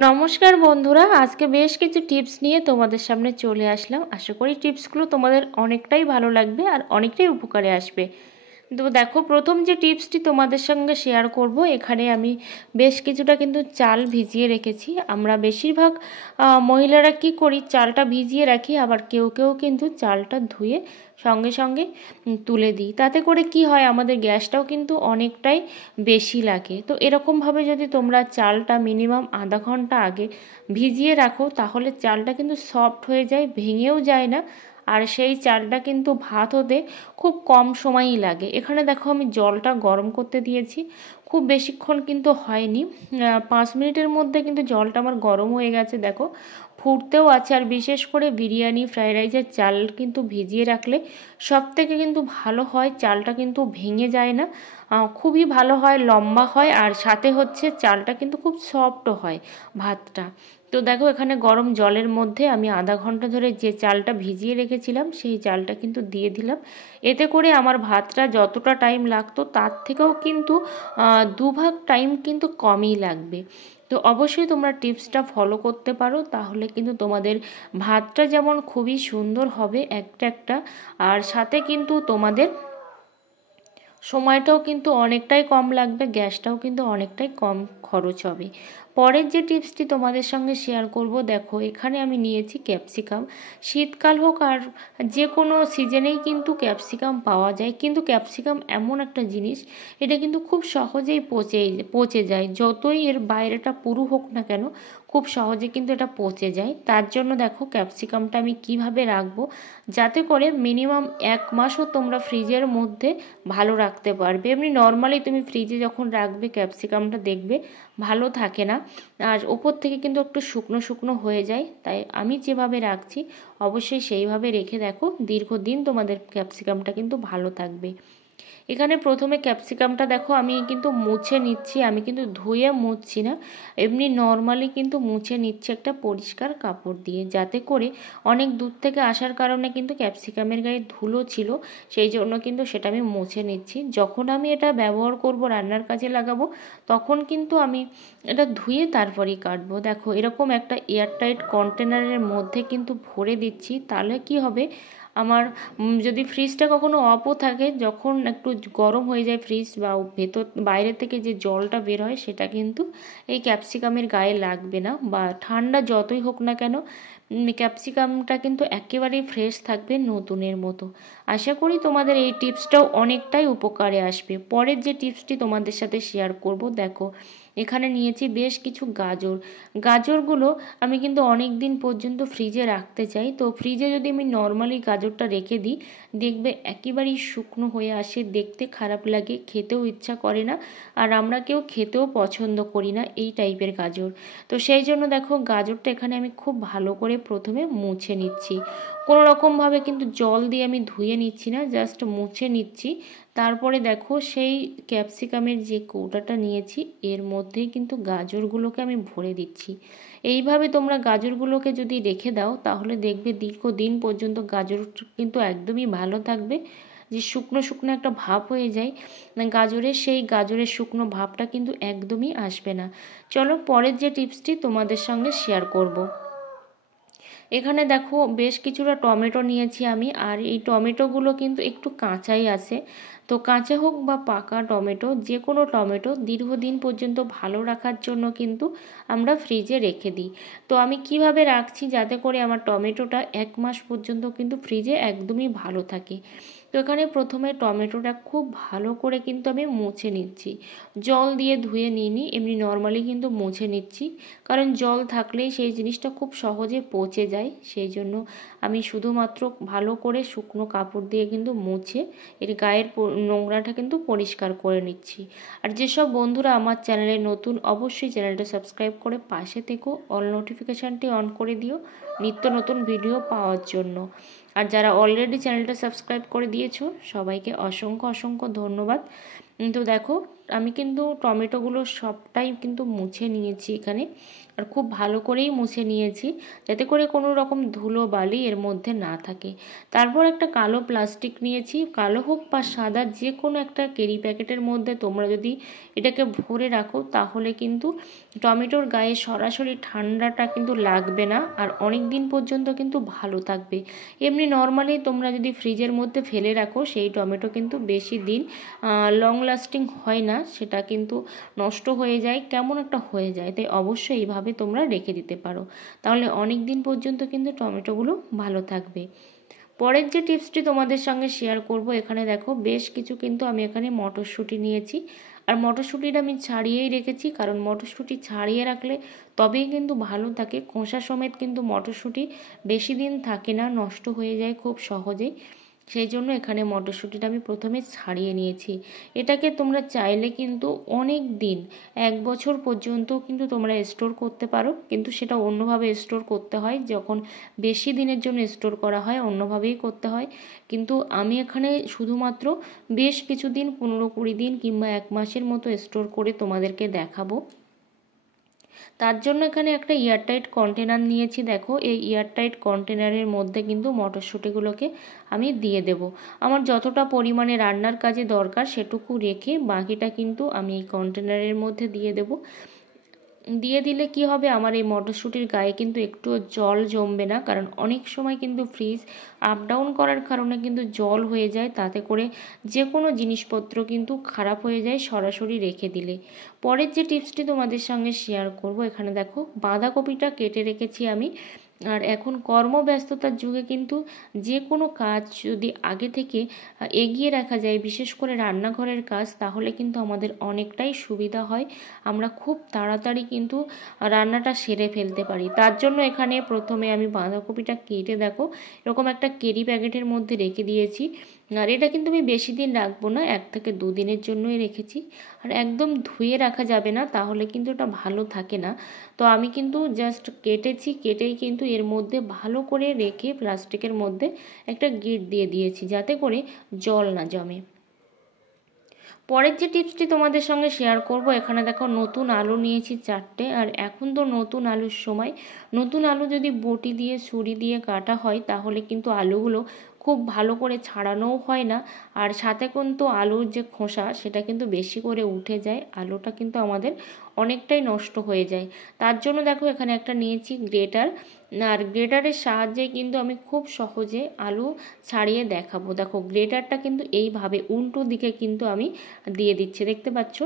নমস্কার বন্ধুরা, আজকে বেশ কিছু টিপস নিয়ে তোমাদের সামনে চলে আসলাম। আশা করি টিপসগুলো তোমাদের অনেকটাই ভালো লাগবে আর অনেকটাই উপকারে আসবে। তো দেখো, প্রথম যে টিপসটি তোমাদের সঙ্গে শেয়ার করব, এখানে আমি বেশ কিছুটা কিন্তু চাল ভিজিয়ে রেখেছি। আমরা বেশিরভাগ মহিলারা কি করি, চালটা ভিজিয়ে রাখি, আবার কেউ কেউ কিন্তু চালটা ধুয়ে সঙ্গে সঙ্গে তুলে দিই। তাতে করে কি হয়, আমাদের গ্যাসটাও কিন্তু অনেকটাই বেশি লাগে। তো এরকমভাবে যদি তোমরা চালটা মিনিমাম আধা ঘন্টা আগে ভিজিয়ে রাখো, তাহলে চালটা কিন্তু সফট হয়ে যায়, ভেঙেও যায় না। আর সেই চালটা কিন্তু ভাত হতে খুব কম সময়ই লাগে। এখানে দেখো, আমি জলটা গরম করতে দিয়েছি, খুব বেশিক্ষণ কিন্তু হয়নি, 5 মিনিটের মধ্যে কিন্তু জলটা আমার গরম হয়ে গেছে। দেখো, ফুটতেও আছে। আর বিশেষ করে বিরিয়ানি, ফ্রাইড রাইসের চাল কিন্তু ভিজিয়ে রাখলে সব থেকে কিন্তু ভালো হয়, চালটা কিন্তু ভেঙে যায় না, খুবই ভালো হয়, লম্বা হয়, আর সাথে হচ্ছে চালটা কিন্তু খুব সফটও হয় ভাতটা। তো দেখো, এখানে গরম জলের মধ্যে আমি আধা ঘন্টা ধরে যে চালটা ভিজিয়ে রেখেছিলাম সেই চালটা কিন্তু দিয়ে দিলাম। এতে করে আমার ভাতটা যতটা টাইম লাগতো তার থেকেও কিন্তু 2 ভাগ টাইম কিন্তু কমই লাগবে। তো অবশ্যই তোমরা টিপসটা ফলো করতে পারো, তাহলে কিন্তু তোমাদের ভাতটা যেমন খুবই সুন্দর হবে একটা একটা, আর সাথে কিন্তু তোমাদের সময়টাও কিন্তু অনেকটাই কম লাগবে, গ্যাসটাও কিন্তু অনেকটাই কম খরচ হবে। পরের যে টিপসটি তোমাদের সঙ্গে শেয়ার করব, দেখো এখানে আমি নিয়েছি ক্যাপসিকাম। শীতকাল হোক আর যে কোনো সিজনেই কিন্তু ক্যাপসিকাম পাওয়া যায়, কিন্তু ক্যাপসিকাম এমন একটা জিনিস, এটা কিন্তু খুব সহজেই পচে যায়। যতই এর বাইরেটা পুরু হোক না কেন, খুব সহজে কিন্তু এটা পচে যায়। তার জন্য দেখো, ক্যাপসিকামটা আমি কিভাবে রাখবো যাতে করে মিনিমাম 1 মাসও তোমরা ফ্রিজের মধ্যে ভালো রাখতে পারবে। এমনি নর্মালি তুমি ফ্রিজে যখন রাখবে ক্যাপসিকামটা দেখবে ভালো থাকে না, আর ওপর থেকে কিন্তু একটু শুকনো শুকনো হয়ে যায়। তাই আমি যেভাবে রাখছি অবশ্যই সেইভাবে রেখে দেখো, দীর্ঘদিন তোমাদের ক্যাপসিকামটা কিন্তু ভালো থাকবে। এখানে প্রথমে ক্যাপসিকামটা দেখো আমি কিন্তু মুছে নিচ্ছি, আমি কিন্তু ধুয়ে মুছছি না, এমনি নর্মালি কিন্তু মুছে নিচ্ছি একটা পরিষ্কার কাপড় দিয়ে, যাতে করে অনেক দূর থেকে আসার কারণে কিন্তু ক্যাপসিকামের গায়ে ধুলো ছিল, সেই জন্য কিন্তু সেটা আমি মুছে নিচ্ছি। যখন আমি এটা ব্যবহার করব, রান্নার কাজে লাগাবো, তখন কিন্তু আমি এটা ধুয়ে তারপরেই কাটবো। দেখো, এরকম একটা এয়ারটাইট কন্টেনারের মধ্যে কিন্তু ভরে দিচ্ছি, তাহলে কি হবে, আমার যদি ফ্রিজটা কখনো অফও থাকে, যখন একটু গরম হয়ে যায় ফ্রিজ বা ভেতর বাইরে থেকে যে জলটা বের হয় সেটা কিন্তু এই ক্যাপসিকামের গায়ে লাগবে না, বা ঠান্ডা যতই হোক না কেন ক্যাপসিকামটা কিন্তু একেবারেই ফ্রেশ থাকবে, নতুনের মতো। আশা করি তোমাদের এই টিপসটাও অনেকটাই উপকারে আসবে। পরের যে টিপসটি তোমাদের সাথে শেয়ার করব, দেখো এখানে নিয়েছি বেশ কিছু গাজর। গাজরগুলো আমি কিন্তু অনেক দিন পর্যন্ত ফ্রিজে রাখতে চাই। তো ফ্রিজে যদি আমি নর্মালি গাজরটা রেখে দিই, দেখবে একেবারেই শুকনো হয়ে আসে, দেখতে খারাপ লাগে, খেতেও ইচ্ছা করে না, আর আমরা কেউ খেতেও পছন্দ করি না এই টাইপের গাজর। তো সেই জন্য দেখো, গাজরটা এখানে আমি খুব ভালো করে প্রথমে মুছে নিচ্ছি। কোনো রকমভাবে কিন্তু জল দিয়ে আমি ধুয়ে নিচ্ছি না, জাস্ট মুছে নিচ্ছি। তারপরে দেখো, সেই ক্যাপসিকামের যে কৌটাটা নিয়েছি এর মধ্যেই কিন্তু গাজরগুলোকে আমি ভরে দিচ্ছি। এইভাবে তোমরা গাজরগুলোকে যদি রেখে দাও, তাহলে দেখবে দীর্ঘদিন পর্যন্ত গাজর কিন্তু একদমই ভালো থাকবে। যে শুকনো শুকনো একটা ভাব হয়ে যায় গাজরের, সেই গাজরের শুকনো ভাবটা কিন্তু একদমই আসবে না। চলো, পরের যে টিপসটি তোমাদের সঙ্গে শেয়ার করব। এখানে দেখো, বেশ কিছুটা টমেটো নিয়েছি আমি, আর এই টমেটোগুলো কিন্তু একটু কাঁচাই আছে। তো কাঁচা হোক বা পাকা টমেটো, যে কোনো টমেটো দীর্ঘদিন পর্যন্ত ভালো রাখার জন্য কিন্তু আমরা ফ্রিজে রেখে দিই। তো আমি কিভাবে রাখছি যাতে করে আমার টমেটোটা 1 মাস পর্যন্ত কিন্তু ফ্রিজে একদমই ভালো থাকে। তো এখানে প্রথমে টমেটোটা খুব ভালো করে কিন্তু আমি মুছে নিচ্ছি, জল দিয়ে ধুয়ে নিইনি, এমনি নর্মালি কিন্তু মুছে নিচ্ছি, কারণ জল থাকলেই সেই জিনিসটা খুব সহজে পচে যায়। সেই জন্য আমি শুধুমাত্র ভালো করে শুকনো কাপড় দিয়ে কিন্তু মুছে এর গায়ের নোংরাটা কিন্তু পরিষ্কার করে নিচ্ছি। আর যেসব বন্ধুরা আমার চ্যানেলে নতুন, অবশ্যই চ্যানেলটা সাবস্ক্রাইব করে পাশে থেকো, অল নোটিফিকেশানটি অন করে দিও নিত্য নতুন ভিডিও পাওয়ার জন্য। আর যারা অলরেডি চ্যানেলটা সাবস্ক্রাইব করে দিয়েছো, সবাইকে অসংখ্য অসংখ্য ধন্যবাদ। তো দেখো, আমি কিন্তু টমেটোগুলো সবটাই কিন্তু মুছে নিয়েছি এখানে। আর খুব ভালো করেই মুছে নিয়েছি, যাতে করে কোনো রকম ধুলো বালি এর মধ্যে না থাকে। তারপর একটা কালো প্লাস্টিক নিয়েছি, কালো হোক বা সাদা, যে কোনো একটা ক্যারি প্যাকেটের মধ্যে তোমরা যদি এটাকে ভরে রাখো তাহলে কিন্তু টমেটোর গায়ে সরাসরি ঠান্ডাটা কিন্তু লাগবে না, আর অনেক দিন পর্যন্ত কিন্তু ভালো থাকবে। এমনি নর্মালি তোমরা যদি ফ্রিজের মধ্যে ফেলে রাখো সেই টমেটো কিন্তু বেশি দিন লং লাস্টিং হয় না, সেটা কিন্তু নষ্ট হয়ে যায়, কেমন একটা হয়ে যায়। তাই অবশ্যই এইভাবে তোমরা রেখে দিতে পারো, তাহলে অনেক দিন পর্যন্ত কিন্তু টমেটোগুলো ভালো থাকবে। পরের যে টিপসটি তোমাদের সঙ্গে শেয়ার করব, এখানে দেখো বেশ কিছু কিন্তু আমি এখানে মটরশুঁটি নিয়েছি, আর মটরশুঁটিটা আমি ছাড়িয়েই রেখেছি, কারণ মটরশুঁটি ছাড়িয়ে রাখলে তবেই কিন্তু ভালো থাকে। খোসা সমেত কিন্তু মটরশুঁটি বেশি দিন থাকে না, নষ্ট হয়ে যায় খুব সহজেই। সেই জন্য এখানে মটরশুঁটিটা আমি প্রথমে ছাড়িয়ে নিয়েছি। এটাকে তোমরা চাইলে কিন্তু অনেক দিন, 1 বছর পর্যন্ত কিন্তু তোমরা স্টোর করতে পারো, কিন্তু সেটা অন্যভাবে স্টোর করতে হয়। যখন বেশি দিনের জন্য স্টোর করা হয় অন্যভাবেই করতে হয়, কিন্তু আমি এখানে শুধুমাত্র বেশ কিছুদিন, 15-20 দিন কিংবা 1 মাসের মতো স্টোর করে তোমাদেরকে দেখাবো। তার জন্য এখানে একটা এয়ারটাইট কন্টেনার নিয়েছি। দেখো এই এয়ারটাইট কন্টেনারের মধ্যে কিন্তু মটরশুঁটিগুলোকে আমি দিয়ে দেব। আমার যতটা পরিমাণে রান্নার কাজে দরকার সেটুকু রেখে বাকিটা কিন্তু আমি এই কন্টেনারের মধ্যে দিয়ে দেব। দিয়ে দিলে কি হবে, আমার এই মটরশুঁটির গায়ে কিন্তু একটুও জল জমবে না, কারণ অনেক সময় কিন্তু ফ্রিজ আপ ডাউন করার কারণে কিন্তু জল হয়ে যায়, তাতে করে যে কোনো জিনিসপত্র কিন্তু খারাপ হয়ে যায় সরাসরি রেখে দিলে। পরের যে টিপসটি তোমাদের সঙ্গে শেয়ার করব, এখানে দেখো বাঁধাকপিটা কেটে রেখেছি আমি। আর এখন কর্মব্যস্ততার যুগে কিন্তু যে কোনো কাজ যদি আগে থেকে এগিয়ে রাখা যায়, বিশেষ করে রান্নাঘরের কাজ, তাহলে কিন্তু আমাদের অনেকটাই সুবিধা হয়। আমরা খুব তাড়াতাড়ি কিন্তু রান্নাটা সেরে ফেলতে পারি। তার জন্য এখানে প্রথমে আমি বাঁধাকপিটা কেটে দেখো এরকম একটা ক্যারি প্যাকেটের মধ্যে রেখে দিয়েছি। আর এটা কিন্তু আমি বেশি দিন রাখবো না, 1 থেকে 2 দিনের জন্যই রেখেছি। আর একদম ধুয়ে রাখা যাবে না, তাহলে কিন্তু এটা ভালো থাকে না। তো আমি কিন্তু জাস্ট কেটেছি, কেটেই কিন্তু এর মধ্যে ভালো করে রেখে প্লাস্টিকের মধ্যে একটা গিঁট দিয়ে দিয়েছি, যাতে করে জল না জমে। পরের যে টিপসটি তোমাদের সঙ্গে শেয়ার করব, এখানে দেখো নতুন আলু নিয়েছি 4টে। আর এখন তো নতুন আলুর সময়, নতুন আলু যদি বটি দিয়ে ছুরি দিয়ে কাটা হয় তাহলে কিন্তু আলুগুলো খুব ভালো করে ছাড়ানোও হয় না, আর সাথে কিন্তু আলুর যে খোসা সেটা কিন্তু বেশি করে উঠে যায়, আলুটা কিন্তু আমাদের অনেকটাই নষ্ট হয়ে যায়। তার জন্য দেখো এখানে একটা নিয়েছি গ্রেটার, আর গ্রেটারের সাহায্যে কিন্তু আমি খুব সহজে আলু ছাড়িয়ে দেখাবো। দেখো গ্রেটারটা কিন্তু এইভাবে উল্টো দিকে কিন্তু আমি দিয়ে দিচ্ছি, দেখতে পাচ্ছ।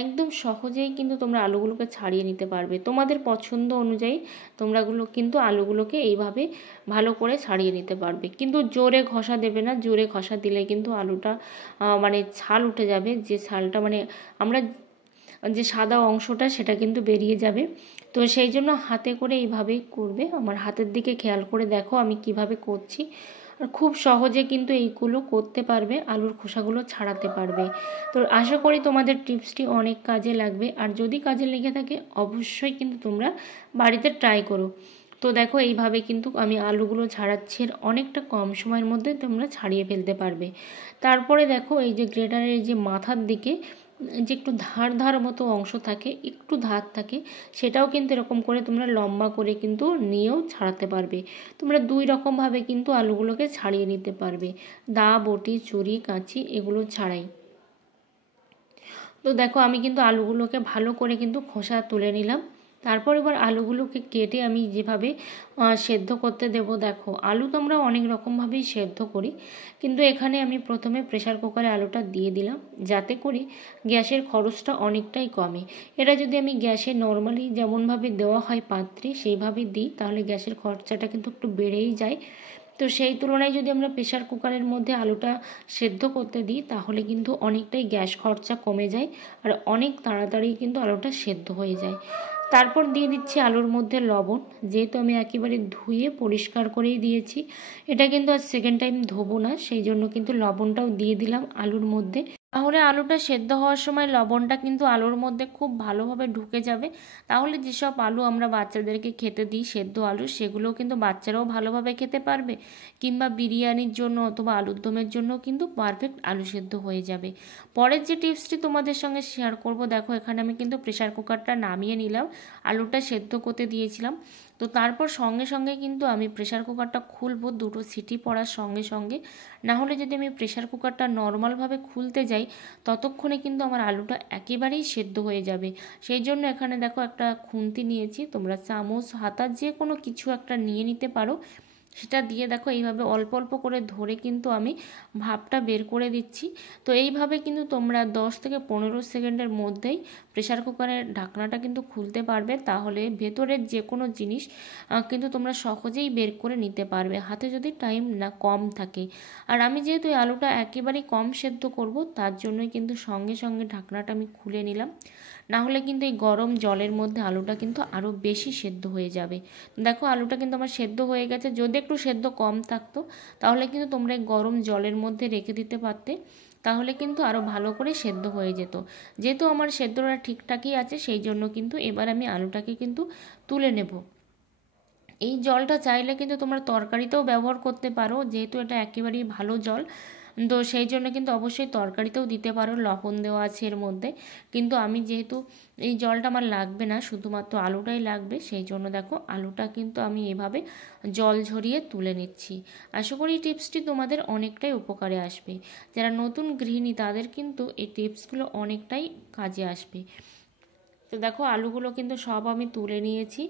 একদম সহজেই কিন্তু তোমরা আলুগুলোকে ছাড়িয়ে নিতে পারবে, তোমাদের পছন্দ অনুযায়ী তোমরাগুলো কিন্তু আলুগুলোকে এইভাবে ভালো করে ছাড়িয়ে নিতে পারবে। কিন্তু জোরে ঘষা দেবে না, জোরে ঘষা দিলে কিন্তু আলুটা মানে ছাল উঠে যাবে, যে ছালটা মানে আমরা যে সাদা অংশটা সেটা কিন্তু বেরিয়ে যাবে। তো সেই জন্য হাতে করে এইভাবেই করবে। আমার হাতের দিকে খেয়াল করে দেখো আমি কিভাবে করছি, আর খুব সহজে কিন্তু এইগুলো করতে পারবে, আলুর খোসাগুলো ছাড়াতে পারবে। তো আশা করি তোমাদের টিপসটি অনেক কাজে লাগবে, আর যদি কাজে লেগে থাকে অবশ্যই কিন্তু তোমরা বাড়িতে ট্রাই করো। তো দেখো এইভাবে কিন্তু আমি আলুগুলো ছাড়াচ্ছি, অনেকটা কম সময়ের মধ্যে তোমরা ছাড়িয়ে ফেলতে পারবে। তারপরে দেখো এই যে গ্রেটারের যে মাথার দিকে যে একটু ধার ধার মতো অংশ থাকে, একটু ধার থাকে, সেটাও কিন্তু এরকম করে তোমরা লম্বা করে কিন্তু নিয়েও ছাড়াতে পারবে। তোমরা 2 রকমভাবে কিন্তু আলুগুলোকে ছাড়িয়ে নিতে পারবে, দা, বটি, ছুরি, কাঁচি এগুলো ছাড়াই। তো দেখো আমি কিন্তু আলুগুলোকে ভালো করে কিন্তু খোসা তুলে নিলাম। তারপর এবার আলুগুলোকে কেটে আমি যেভাবে সেদ্ধ করতে দেব, দেখো আলু তো আমরা অনেক রকমভাবেই সেদ্ধ করি, কিন্তু এখানে আমি প্রথমে প্রেসার কুকারে আলুটা দিয়ে দিলাম, যাতে করে গ্যাসের খরচটা অনেকটাই কমে। এটা যদি আমি গ্যাসে নর্মালি যেমনভাবে দেওয়া হয় পাত্রে সেইভাবে দিই, তাহলে গ্যাসের খরচাটা কিন্তু একটু বেড়েই যায়। তো সেই তুলনায় যদি আমরা প্রেসার কুকারের মধ্যে আলুটা সেদ্ধ করতে দিই তাহলে কিন্তু অনেকটাই গ্যাস খরচা কমে যায়, আর অনেক তাড়াতাড়ি কিন্তু আলুটা সেদ্ধ হয়ে যায়। তারপর দিয়ে দিচ্ছি আলুর মধ্যে লবণ, যেহেতু আমি একেবারে ধুয়ে পরিষ্কার করেই দিয়েছি, এটা কিন্তু আর সেকেন্ড টাইম ধোবো না, সেই জন্য কিন্তু লবণটাও দিয়ে দিলাম আলুর মধ্যে। তাহলে আলুটা সেদ্ধ হওয়ার সময় লবণটা কিন্তু আলুর মধ্যে খুব ভালোভাবে ঢুকে যাবে। তাহলে যেসব আলু আমরা বাচ্চাদেরকে খেতে দিই, সেদ্ধ আলু, সেগুলোও কিন্তু বাচ্চারাও ভালোভাবে খেতে পারবে, কিংবা বিরিয়ানির জন্য অথবা আলুর দমের জন্য কিন্তু পারফেক্ট আলু সেদ্ধ হয়ে যাবে। পরের যে টিপসটি তোমাদের সঙ্গে শেয়ার করব, দেখো এখানে আমি কিন্তু প্রেশার কুকারটা নামিয়ে নিলাম, আলুটা সেদ্ধ করতে দিয়েছিলাম। তো তারপর সঙ্গে সঙ্গে কিন্তু আমি প্রেশার কুকারটা খুলবো, দুটো সিটি পড়ার সঙ্গে সঙ্গে। না হলে যদি আমি প্রেশার কুকারটা নর্মালভাবে খুলতে যাই, ততক্ষণে কিন্তু আমার আলুটা একেবারেই সেদ্ধ হয়ে যাবে। সেই জন্য এখানে দেখো একটা খুন্তি নিয়েছি, তোমরা চামচ, হাতা, যে কোনো কিছু একটা নিয়ে নিতে পারো। সেটা দিয়ে দেখো এইভাবে অল্প অল্প করে ধরে কিন্তু আমি ভাপটা বের করে দিচ্ছি। তো এইভাবে কিন্তু তোমরা 10 থেকে 15 সেকেন্ডের মধ্যেই প্রেশার কুকারের ঢাকনাটা কিন্তু খুলতে পারবে। তাহলে ভেতরের যে কোনো জিনিস কিন্তু তোমরা সহজেই বের করে নিতে পারবে, হাতে যদি টাইম না কম থাকে। আর আমি যেহেতু এই আলুটা একেবারেই কম সেদ্ধ করব, তার জন্যই কিন্তু সঙ্গে সঙ্গে ঢাকনাটা আমি খুলে নিলাম। না হলে কিন্তু এই গরম জলের মধ্যে আলুটা কিন্তু আরও বেশি সেদ্ধ হয়ে যাবে। দেখো আলুটা কিন্তু আমার সেদ্ধ হয়ে গেছে। যদি একটু সেদ্ধ কম থাকতো, তাহলে কিন্তু তোমরা এই গরম জলের মধ্যে রেখে দিতে পারতে, তাহলে কিন্তু আরও ভালো করে সেদ্ধ হয়ে যেত। যেহেতু আমার সেদ্ধটা ঠিকঠাকই আছে, সেই জন্য কিন্তু এবার আমি আলুটাকে কিন্তু তুলে নেব। এই জলটা চাইলে কিন্তু তোমরা তরকারিতেও ব্যবহার করতে পারো, যেহেতু এটা একেবারেই ভালো জল। তো সেই জন্য কিন্তু অবশ্যই তরকারিতেও দিতে পারো, লবণ দেওয়া আছে এর মধ্যে। কিন্তু আমি যেহেতু এই জলটা আমার লাগবে না, শুধুমাত্র আলুটাই লাগবে, সেই জন্য দেখো আলুটা কিন্তু আমি এভাবে জল ঝরিয়ে তুলে নিচ্ছি। আশা করি এই টিপসটি তোমাদের অনেকটাই উপকারে আসবে। যারা নতুন গৃহিণী তাদের কিন্তু এই টিপসগুলো অনেকটাই কাজে আসবে। তো দেখো আলুগুলো কিন্তু সব আমি তুলে নিয়েছি।